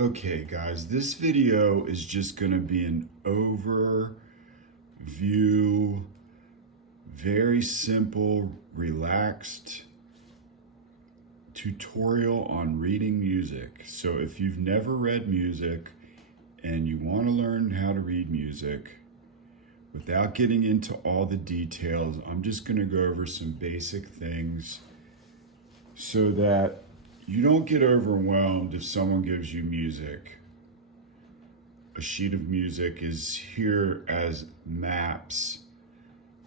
Okay guys, this video is just going to be an overview, very simple, relaxed tutorial on reading music. So if you've never read music and you want to learn how to read music without getting into all the details, I'm just going to go over some basic things so that you don't get overwhelmed if someone gives you music. A sheet of music is here as maps,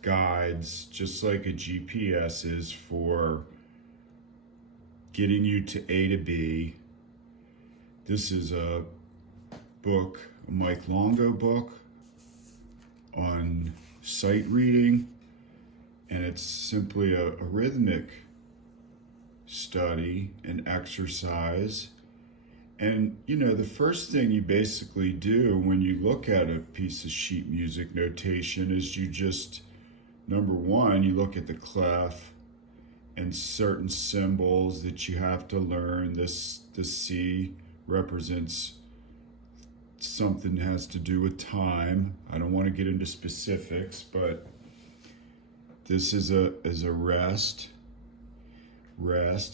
guides, just like a GPS is for getting you to A to B. This is a book, a Mike Longo book on sight reading, and it's simply a rhythmic study and exercise. And you know, the first thing you basically do when you look at a piece of sheet music notation is you just, number one, you look at the clef and certain symbols that you have to learn. The C represents something that has to do with time. I don't want to get into specifics, but this is a rest,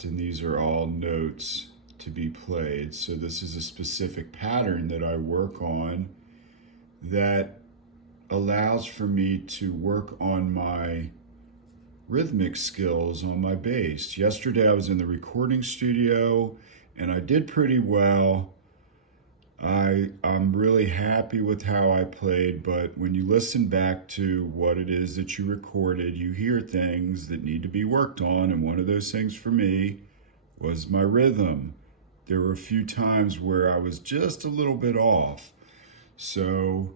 and these are all notes to be played. So this is a specific pattern that I work on that allows for me to work on my rhythmic skills on my bass. Yesterday I was in the recording studio and I did pretty well. I'm really happy with how I played, but when you listen back to what it is that you recorded, you hear things that need to be worked on, and one of those things for me was my rhythm. There were a few times where I was just a little bit off, so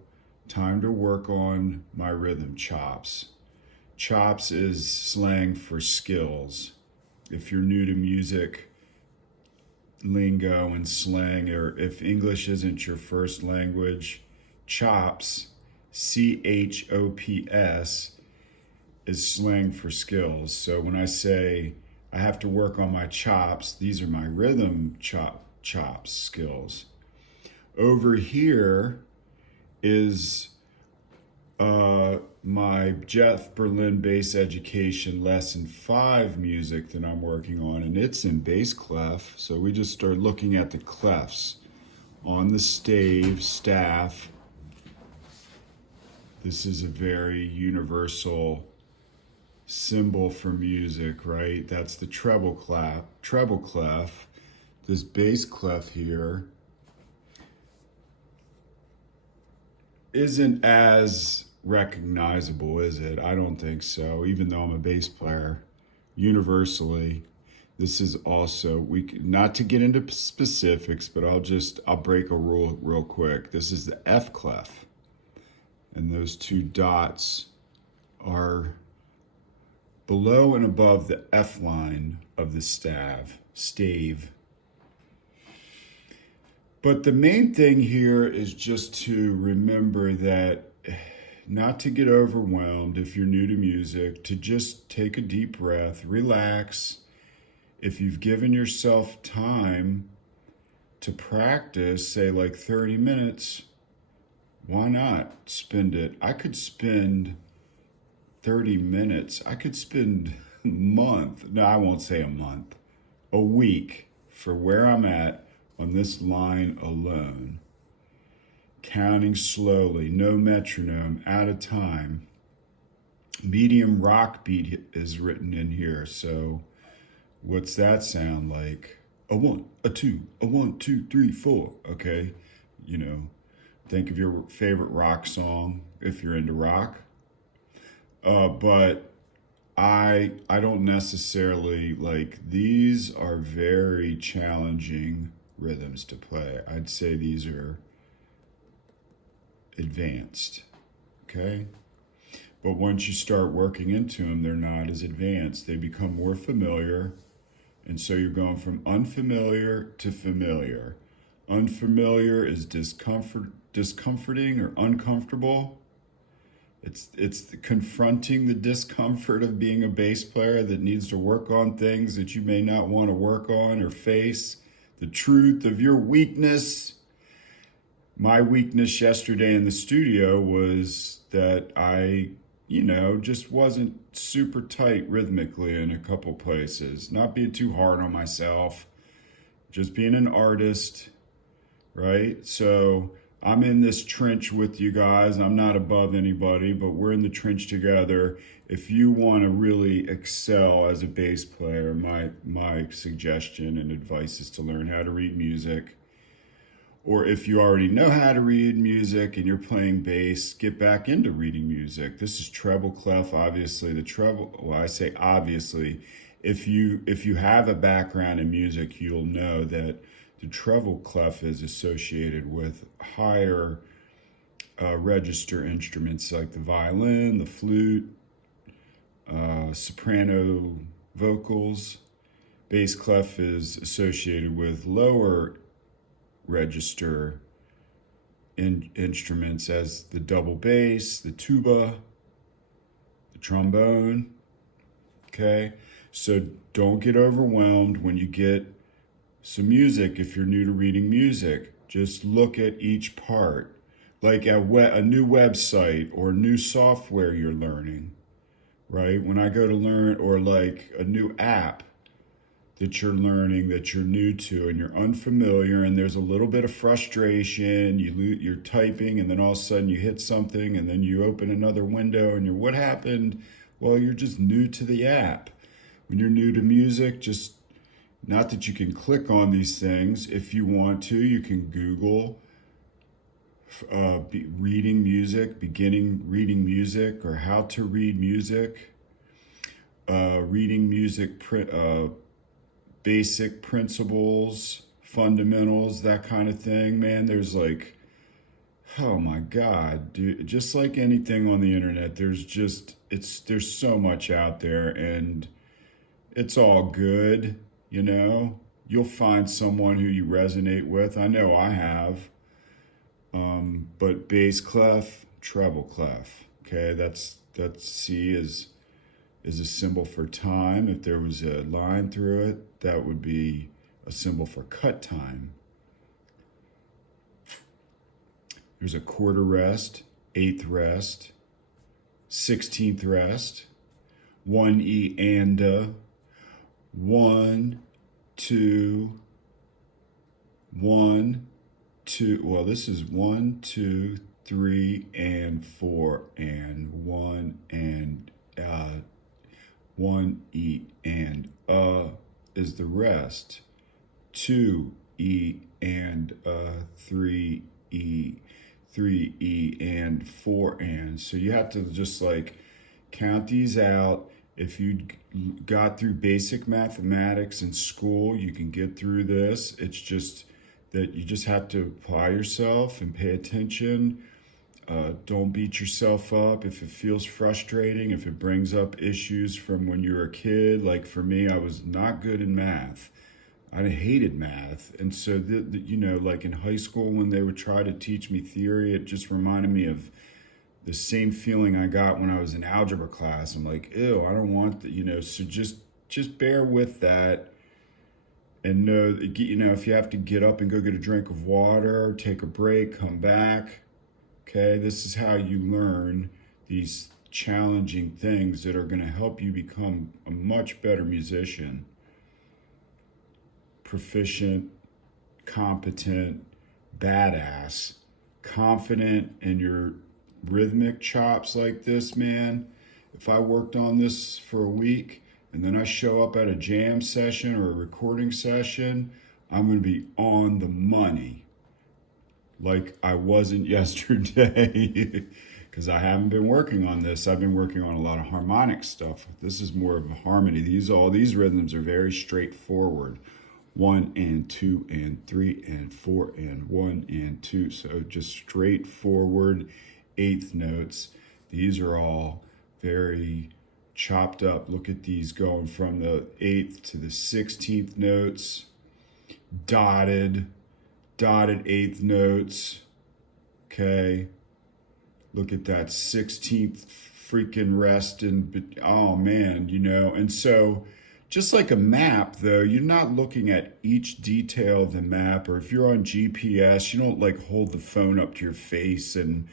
time to work on my rhythm chops. Chops is slang for skills. If you're new to music lingo and slang, or if English isn't your first language, chops, CHOPS, is slang for skills. So when I say I have to work on my chops, these are my rhythm chops skills. Over here is my Jeff Berlin Bass Education Lesson 5 music that I'm working on, and it's in bass clef. So we just start looking at the clefs on the staff. This is a very universal symbol for music, right? That's the treble clef. This bass clef here isn't as recognizable, is it? I don't think so, even though I'm a bass player. Universally, this is also, not to get into specifics, but I'll break a rule real quick. This is the F clef, and those two dots are below and above the F line of the stave. But the main thing here is just to remember that not to get overwhelmed if you're new to music, to just take a deep breath, relax. If you've given yourself time to practice, say like 30 minutes, why not spend it? I could spend 30 minutes. I could spend a month. No, I won't say a month. A week for where I'm at on this line alone. Counting slowly, no metronome, at a time. Medium rock beat is written in here. So what's that sound like? A one, a two, a 1, 2, 3, 4. Okay. You know, think of your favorite rock song if you're into rock. But I don't necessarily these are very challenging rhythms to play. I'd say these are advanced, okay? But once you start working into them, they're not as advanced. They become more familiar, and so you're going from unfamiliar to familiar. Unfamiliar is discomforting or uncomfortable. It's confronting the discomfort of being a bass player that needs to work on things that you may not want to work on or face, the truth of your weakness. My weakness yesterday in the studio was that I, just wasn't super tight rhythmically in a couple places. Not being too hard on myself, just being an artist, right? So I'm in this trench with you guys. I'm not above anybody, but we're in the trench together. If you want to really excel as a bass player, my suggestion and advice is to learn how to read music. Or if you already know how to read music and you're playing bass, get back into reading music. This is treble clef, obviously. The treble, well, I say obviously, if you have a background in music, you'll know that the treble clef is associated with higher register instruments like the violin, the flute, soprano vocals. Bass clef is associated with lower register instruments as the double bass, the tuba, the trombone. Okay, so don't get overwhelmed when you get some music. If you're new to reading music, just look at each part, like a new website or new software you're learning, right? When I go to learn, or like a new app that you're learning, that you're new to, and you're unfamiliar, and there's a little bit of frustration, you're typing, and then all of a sudden you hit something, and then you open another window, and what happened? Well, you're just new to the app. When you're new to music, just, not that you can click on these things. If you want to, you can Google reading music, beginning reading music, or how to read music, reading music, basic principles, fundamentals, that kind of thing. Man, there's like, oh my God, dude, just like anything on the internet, there's so much out there, and it's all good, You'll find someone who you resonate with. I know I have. But bass clef, treble clef, okay? That's C is a symbol for time. If there was a line through it, that would be a symbol for cut time. There's a quarter rest, eighth rest, 16th rest, 1E and 1, 2, 1, 2. Well, this is 1, 2, 3, and 4, and 1, and 1E and is the rest. 2E and 3E, 3E and 4 and. So you have to just like count these out. If you got through basic mathematics in school, you can get through this. It's just that you just have to apply yourself and pay attention. Don't beat yourself up if it feels frustrating, if it brings up issues from when you were a kid. Like for me, I was not good in math. I hated math. And so, like in high school when they would try to teach me theory, it just reminded me of the same feeling I got when I was in algebra class. I'm like, ew, I don't want that, so just bear with that. And know, if you have to get up and go get a drink of water, take a break, come back, okay? This is how you learn these challenging things that are going to help you become a much better musician. Proficient, competent, badass, confident in your rhythmic chops like this, man. If I worked on this for a week and then I show up at a jam session or a recording session, I'm going to be on the money like I wasn't yesterday because I haven't been working on this. I've been working on a lot of harmonic stuff. This is more of a harmony. All these rhythms are very straightforward. 1 and 2 and 3 and 4 and 1 and 2. So just straightforward eighth notes. These are all very chopped up. Look at these going from the 8th to the 16th notes. Dotted 8th notes. Okay. Look at that 16th freaking rest. And oh man, and so Just like a map, though, you're not looking at each detail of the map, or if you're on GPS, you don't like hold the phone up to your face and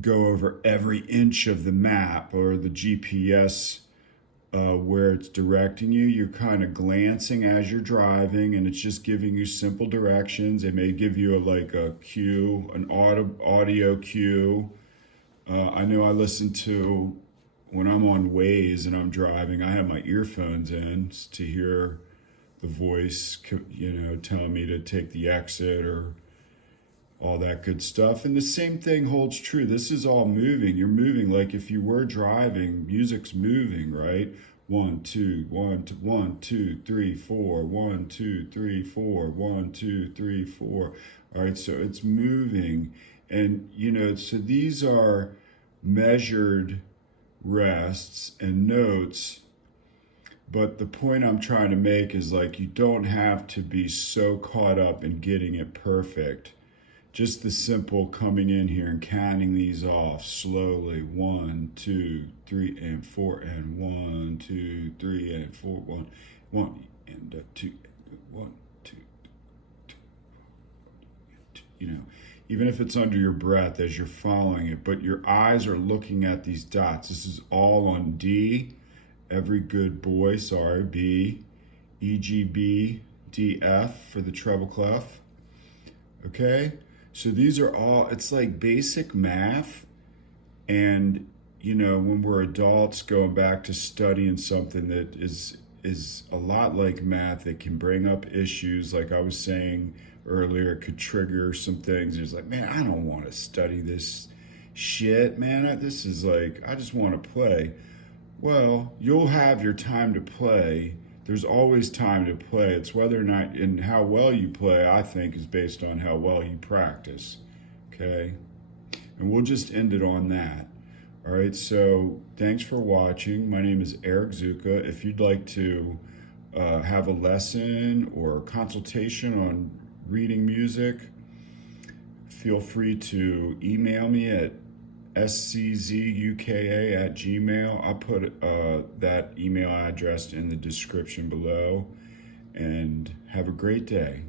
go over every inch of the map or the GPS where it's directing you. You're kind of glancing as you're driving, and it's just giving you simple directions. It may give you like a cue, an audio cue. I know I listen to, when I'm on Waze and I'm driving, I have my earphones in to hear the voice, telling me to take the exit or all that good stuff. And the same thing holds true. This is all moving. You're moving like if you were driving, music's moving, right? 1, 2, 1, 2, 1, 2, 3, 4, 1, 2, 3, 4, 1, 2, 3, 4. All right, so it's moving. And, so these are measured rests and notes. But the point I'm trying to make is like, you don't have to be so caught up in getting it perfect. Just the simple coming in here and counting these off slowly. 1, 2, 3, and 4, and 1, 2, 3, and 4, 1, 1, and 2, 1, 2, 2. Even if it's under your breath as you're following it, but your eyes are looking at these dots. This is all on D, every good boy, B, E, G, B, D, F for the treble clef. Okay? So these are all, it's like basic math. And, when we're adults going back to studying something that is a lot like math, that can bring up issues. Like I was saying earlier, it could trigger some things. It's like, man, I don't want to study this shit, man. This is like, I just want to play. Well, you'll have your time to play. There's always time to play. It's whether or not, and how well you play, I think, is based on how well you practice. Okay? And we'll just end it on that. All right, so thanks for watching. My name is Eric Zuka. If you'd like to have a lesson or consultation on reading music, feel free to email me at sczuka@gmail. I'll put that email address in the description below. And have a great day.